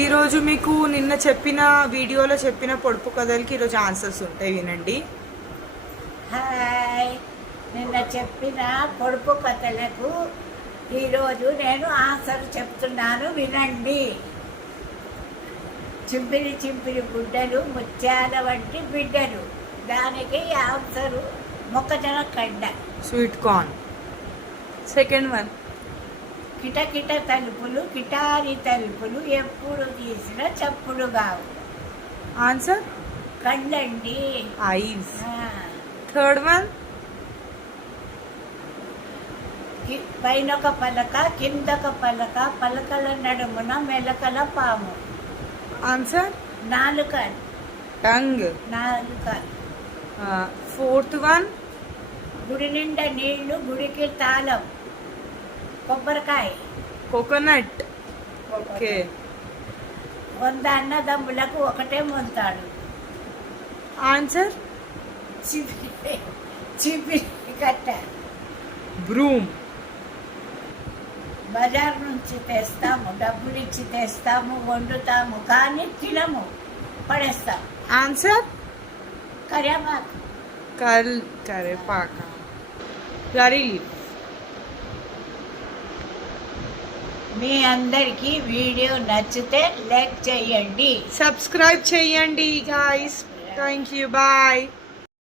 ఈరోజు మీకు నిన్న చెప్పిన వీడియోలో చెప్పిన పొడుపు కథలకి ఈరోజు ఆన్సర్స్ ఉంటాయి, వినండి. హాయ్, నిన్న చెప్పిన పొడుపు కథలకు ఈరోజు నేను ఆన్సర్ చెప్తున్నాను, వినండి. చింపిరి చింపిరి గుడ్డలు ముత్యాల వంటి బిడ్డలు, దానికి ఆన్సరు మొక్కజొన్న కడ్డ. Sweet corn. Second one. కిటకిట తలుపులు కిటారి తలుపులు ఎప్పుడు తీసినా చప్పుడు కావు. ఆన్సర్ కళ్ళండి, ఐస్. Third one. పైనొక పలక కిందొక పలక పలకల నడుమున మెలకల పాము. ఆన్సర్ నాలుక. టంగ్. నాలుక. Fourth one. గుడి నిండా నీళ్లు గుడికి తాళం. కొబ్బరికాయ. కోకోనట్. ఓకే. 100 అన్నదమ్ములకు ఒకటే మొంతాడు. ఆన్సర్ చిపిరి కట్ట. బ్రూమ్. బజార్ నుంచి తెస్తాము, డబ్బులు ఇచ్చి తెస్తాము, వండుతాము, కానీ తినము, పడేస్తాం. ఆన్సర్ కరివేపాకు. కరేపాక. Curry leaf. మీ అందరికీ వీడియో నచ్చితే లైక్ చేయండి, సబ్స్క్రైబ్ చేయండి గాయ్స్. Thank you. బాయ్.